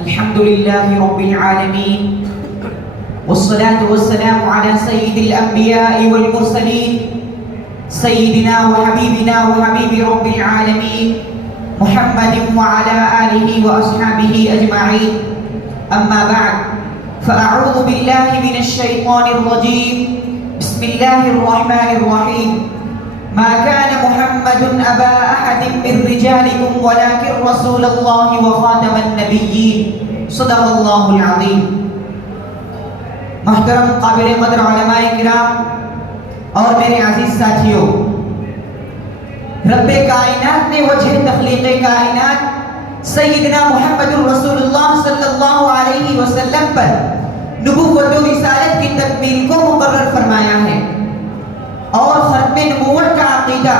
الحمد لله رب العالمين والصلاة والسلام على سيد الأنبياء والمرسلين سيدنا وحبيبنا وحبيب رب العالمين محمد وعلى آله وأصحابه أجمعين. أما بعد فأعوذ بالله من الشيطان الرجيم. بسم الله الرحمن الرحيم. ما كان محمد أبا أحد من رجالكم ولكن رسول الله وخاتم النبيين. صدق الله العظيم. محترم قابل قدر علماء کرام اور میرے عزیز ساتھیوں، رب کائنات نے وجہ تخلیق کائنات سیدنا محمد رسول اللہ صلی اللہ علیہ وسلم پر نبوت و رسالت کی تکمیل کو مقرر فرمایا ہے، اور ختم نبوت کا عقیدہ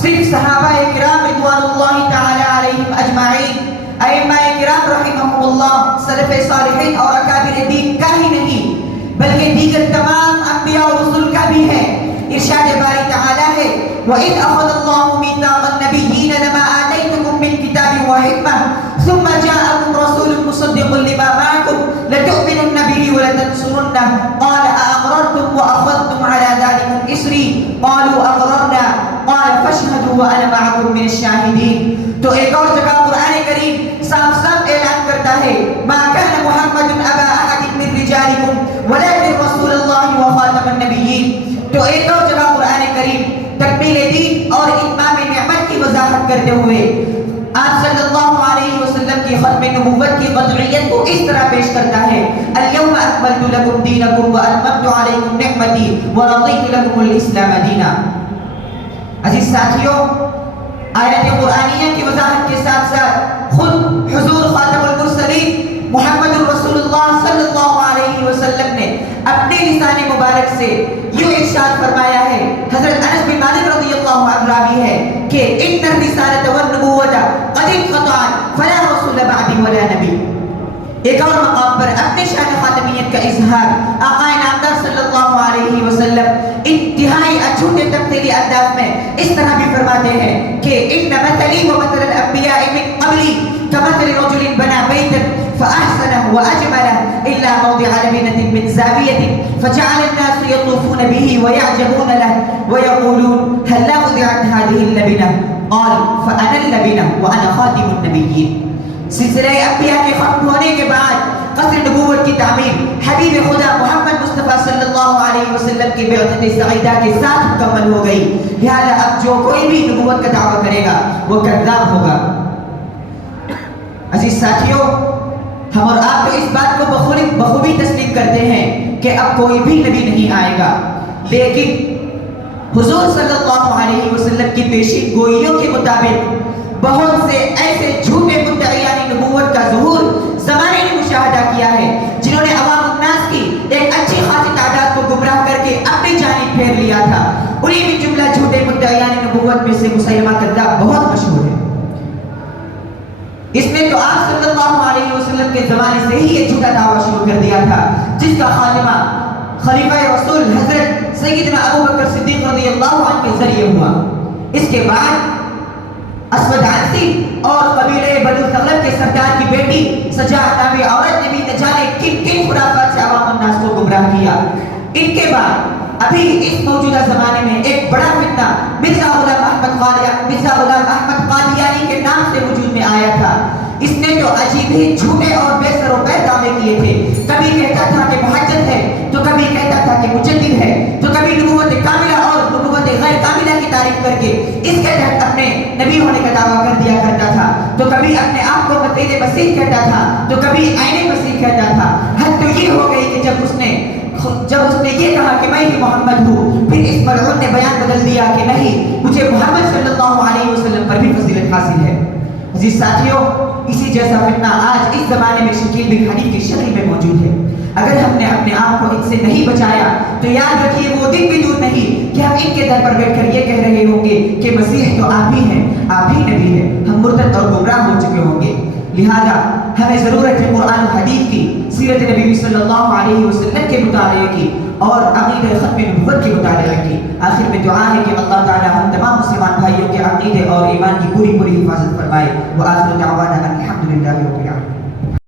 صرف صحابہ کرام رضوان اللہ تعالی علیہم اجمعین، ائمہ کرام رحمہم اللہ، سلف صالحین اور اکابر دین کا ہی نہیں بلکہ دیگر تمام انبیاء و رسول کا بھی ہے. ارشاد باری تعالی ہے وَإِذْ أَخَذَ اللَّهُ مِيثَاقَ النَّبِيِّينَ لَمَا آتَيْتُكُم مِّن كِتَابٍ وَحِكْمَةٍ ثُمَّ جَاءَكُمْ رَسُولٌ مُصَدِّقٌ لِّمَا مَعَكُمْ لَتُؤْمِنُنَّ بِهِ وَلَتَنصُرُنَّهُ قَالَ أَأَقْرَرْتُمْ وَأَخَذْتُمْ عَلَىٰ ذَٰلِكُمْ إِصْرِي قَالُوا أَقْرَرْنَا قَالَ فَاشْهَدُوا وَأَنَا مَعَكُم مِّنَ الشَّاهِدِينَ. تو ایک اور جگہ قرآن کریم صاف صاف اعلان کرتا ہے مَا كَانَ مُحَمَّدٌ أَبَا أَحَدٍ مِّن رِّجَالِكُمْ وَلَٰكِن رَّسُولَ اللَّهِ وَخَاتَمَ النَّبِيِّينَ. تو ایک اور جگہ قرآن کریم تکمیل دین اور اتمام نعمت کی وضاحت کرتے ہوئے آپ صلی اللہ علیہ وسلم کی ختم نبوت کی قطعیت کو اس طرح پیش کرتا ہے اليوم اکملت لکم دینکم واتممت علیکم نعمتی ورضیت لکم الاسلام دینا. عزیز ساتھیوں، آیت قرآنیہ کی وضاحت کے ساتھ ساتھ خود حضور خاتم المرسلین محمد رسول اللہ صلی اللہ علیہ وسلم نے اپنے لسان مبارک سے یوں ارشاد فرمایا ہے. حضرت انس بن مالک رضی اللہ عنہ راوی ہے کہ ان الرسالۃ والنبوۃ قد انقطعت فلا رسول بعدی ولا نبی. ایک اور مقام پر اپنے شان خاتمیت کا اظہار آقا نامدار صلی اللہ علیہ وسلم انتہائی اچھوٹے تمثیلی انداز میں اس طرح بھی فرماتے ہیں کہ ان مثلی ومثل الانبیاء من قبلی كمثل رجل بنى بيتا فأحسنه وأجمله إلا موضع لبنة من زاوية فجعل الناس يطوفون به ويعجبون له ويقولون هل لا وضعت هذه اللبنة قال فأنا اللبنة وأنا خاتم النبيين. سلسلہ انبیاء کے ختم ہونے کے بعد قصر نبوت کی تعمیر حبیب خدا محمد مصطفیٰ صلی اللہ علیہ وسلم کی بعثت سعیدہ کے ساتھ مکمل ہو گئی. لہذا اب جو کوئی بھی نبوت کا دعویٰ کرے گا وہ کذاب ہوگا. عزیز ساتھیوں، ہم اور آپ تو اس بات کو بخوبی تسلیم کرتے ہیں کہ اب کوئی بھی نبی نہیں آئے گا، لیکن حضور صلی اللہ علیہ وسلم کی پیشین گوئیوں کے مطابق بہت سے ایسے جھوٹے مدعیان نبوت کا ظہور زمانے نے مشاہدہ کیا ہے جنہوں نے عوام الناس کی ایک اچھی خاصی تعداد کو گمراہ کر کے اپنی جانب پھیر لیا تھا. انہی میں جملہ جھوٹے مدعیان نبوت میں سے مسیلمہ کذاب بہت مشہور ہے. اس نے تو آپ صلی اللہ علیہ وسلم کے زمانے سے ہی یہ جھوٹا دعویٰ شروع کر دیا تھا جس کا خاتمہ خلیفہ رسول حضرت سیدنا ابو بکر صدیق رضی اللہ عنہ کے ذریعے ہوا. اس کے بعد اسود عنسی اور قبیلہ بنو ثغلب کے سردار کی بیٹی سجاعت نامی عورت نے بھی نہ جانے کن کن خرافات سے عوام الناس کو گمراہ کیا. ان کے بعد ابھی اس موجودہ زمانے میں ایک بڑا فتنہ مرزا غلام احمد قادیانی کے نام سے وجود میں آیا تھا. اس نے تو عجیب ہی جھوٹے اور بے سر و پے دعوے کیے تھے. کبھی کہتا تھا کہ محجت ہے تو کبھی کہتا تھا کہ مجدد ہے تو کبھی نبوت کاملہ اور نبوت غیر کاملہ کی تعریف کر کے اس کے تحت اپنے نبی ہونے کا دعویٰ کر دیا کرتا تھا. تو کبھی اپنے آپ کو مسیح مسیح کہتا تھا تو کبھی عین مسیح کہتا تھا. حد تو یہ ہو گئی کہ جب اس نے یہ کہا کہ میں ہی محمد ہوں، پھر اس ملعون نے بیان بدل دیا کہ نہیں، مجھے محمد صلی اللہ علیہ وسلم پر بھی فضیلت حاصل ہے. عزیز ساتھیوں، اسی جیسا فتنہ آج اس زمانے میں شکیل بن حنیف کی شکل میں موجود ہے. اگر ہم نے اپنے آپ کو ان سے نہیں بچایا تو یاد رکھیے وہ دن بھی دور نہیں کہ ہم ان کے در پر بیٹھ کر یہ کہہ رہے ہوں گے کہ مسیح تو آپ ہی ہیں، آپ ہی نبی ہیں. ہم مرتد اور گمراہ ہو چکے ہوں گے. لہذا ہمیں ضرورت ہے قرآن و حدیث کی، سیرت نبی صلی اللہ علیہ وسلم کے مطالعے کی اور عقیدہ ختم نبوت کے مطالعے کی. آخر میں دعا ہے کہ اللہ تعالی ہم تمام مسلمان بھائیوں کے عقیدے اور ایمان کی پوری حفاظت فرمائے. وآخر دعوانا الحمدللہ رب العالمین.